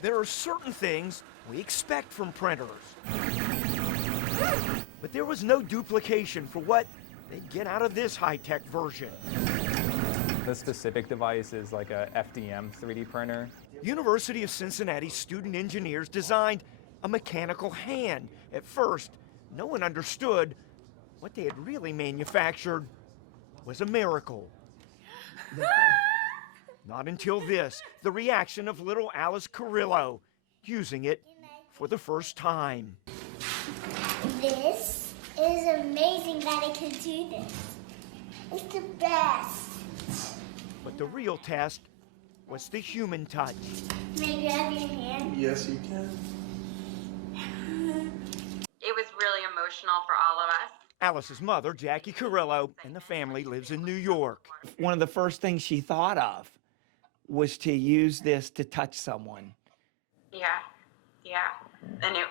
There are certain things we expect from printers. But there was no duplication for what they'd get out of this high-tech version. This specific device is like a FDM 3D printer. University of Cincinnati student engineers designed a mechanical hand. At first, no one understood what they had really manufactured was a miracle. Not until this, the reaction of little Alice Carrillo, using it for the first time. This is amazing that I can do this. It's the best. But the real test was the human touch. Can I grab your hand? Yes, you can. It was really emotional for all of us. Alice's mother, Jackie Carrillo, and the family lives in New York. One of the first things she thought of was to use this to touch someone. Yeah. And it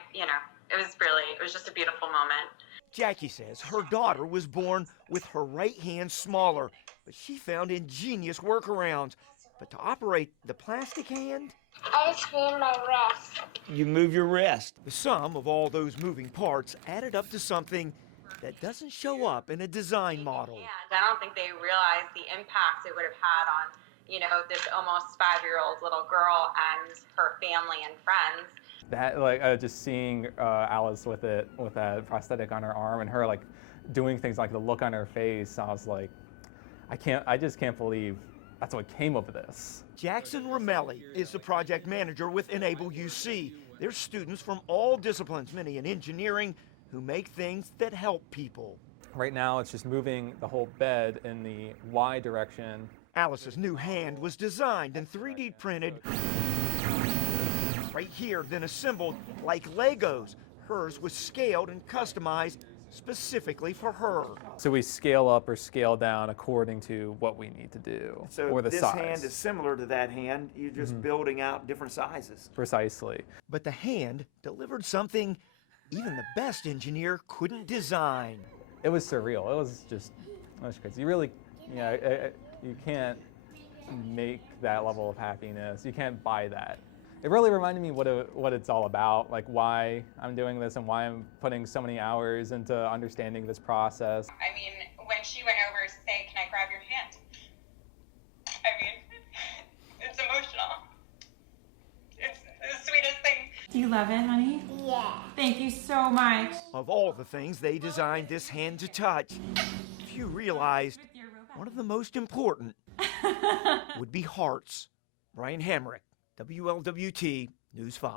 was just a beautiful moment. Jackie says her daughter was born with her right hand smaller, but she found ingenious workarounds. But to operate the plastic hand, I just made my wrist. You move your wrist. the sum of all those moving parts added up to something that doesn't show up in a design model. And I don't think they realized the impact it would have had on, this almost 5-year-old little girl and her family and friends. That just seeing Alice with that prosthetic on her arm and her doing things, like the look on her face, I was like, I just can't believe that's what came of this. Jackson Ramelli is the project manager with Enable UC. They're students from all disciplines, many in engineering, who make things that help people. Right now, it's just moving the whole bed in the Y direction. Alice's new hand was designed and 3D printed right here, then assembled like Legos. Hers was scaled and customized specifically for her. So we scale up or scale down according to what we need to do, or the this size. hand is similar to that hand. You're just building out different sizes. Precisely. But the hand delivered something even the best engineer couldn't design. It was surreal. It was crazy. You really, you can't make that level of happiness. You can't buy that. It really reminded me what it's all about, like why I'm doing this and why I'm putting so many hours into understanding this process. I mean, when she went over to say, "Can I grab your hand?" I mean, it's emotional. It's the sweetest thing. Do you love it, honey? Yeah. Thank you so much. Of all the things they designed this hand to touch, few realized one of the most important would be hearts. Brian Hamrick, WLWT News 5.